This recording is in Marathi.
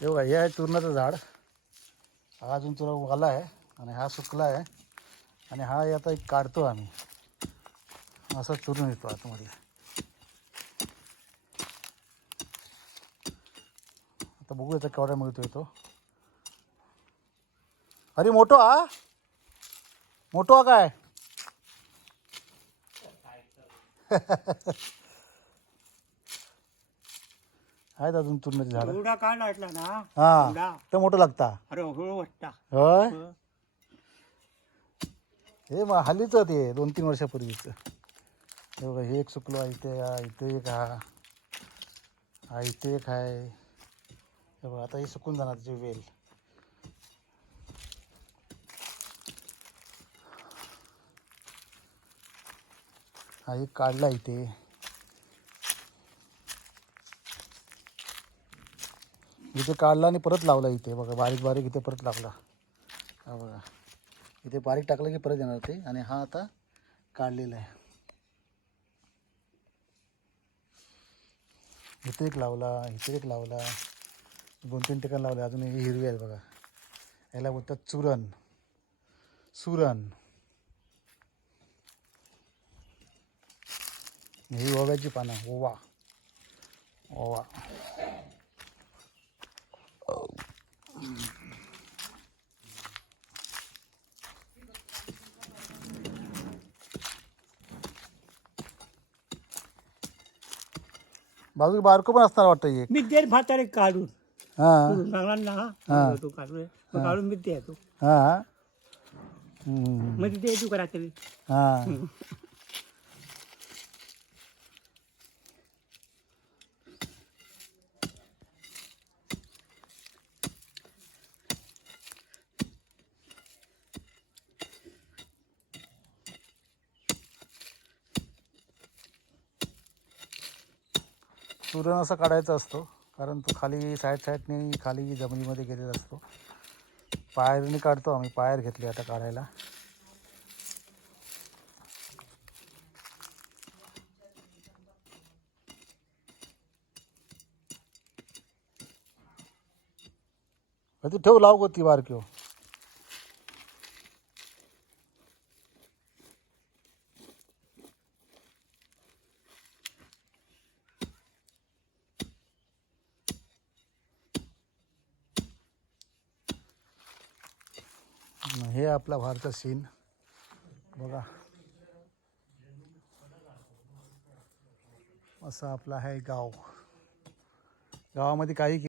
हे बघा, हे आहे तुरणाचं झाड. हा अजून तुला उगाला आहे आणि हा सुकला आहे. आणि हा आता एक काढतो आम्ही, असा चुरून येतो आतमध्ये. आता बघू याचा केवढा मिळतोय तो. अरे मोठो हा काय आहेत अजून तुरणाचे झाड. एवढा काय लागला ना. हा ते मोठं लागता. अरे हळू वाटता. होय, हे मग हल्लीच ते 2-3 वर्षापूर्वीच. हे बघा, हे एक सुकलो आहे इथे. इथे एक हा इथे एक आहे. हे बघा, आता हे सुकून जाणार त्याची वेल. हा एक काढला इथे. इथे काढला आणि परत लावला इथे. बघा, बारीक बारीक इथे परत लावला. हा बघा, इथे बारीक टाकलं की परत येणार ते. आणि हा आता काढलेला आहे. इथे एक लावला, इथे एक लावला, 2-3 ठिकाणी लावले. अजून हे हिरवे आहेत बघा. याला बोलतात सुरण. ही ओव्याची पानं. ओवा. बाजू बारको पण असणार वाटतं एक. मी देर भातारे काढून हां सांगणार ना. हा. तो काढून मी देतो. हां मग ते तू करा तरी. हां. सुरण असा काढायचा असतो, कारण तो खाली साईडने खाली जमिनीमध्ये गेलेला असतो. पायरने काढतो आम्ही. पायर घेतली आता काढायला. ती ठेव, लाव गोती बारक्यो. हे आपला भारताचा सीन बघा. असं आपलं आहे गाव. गावामध्ये काही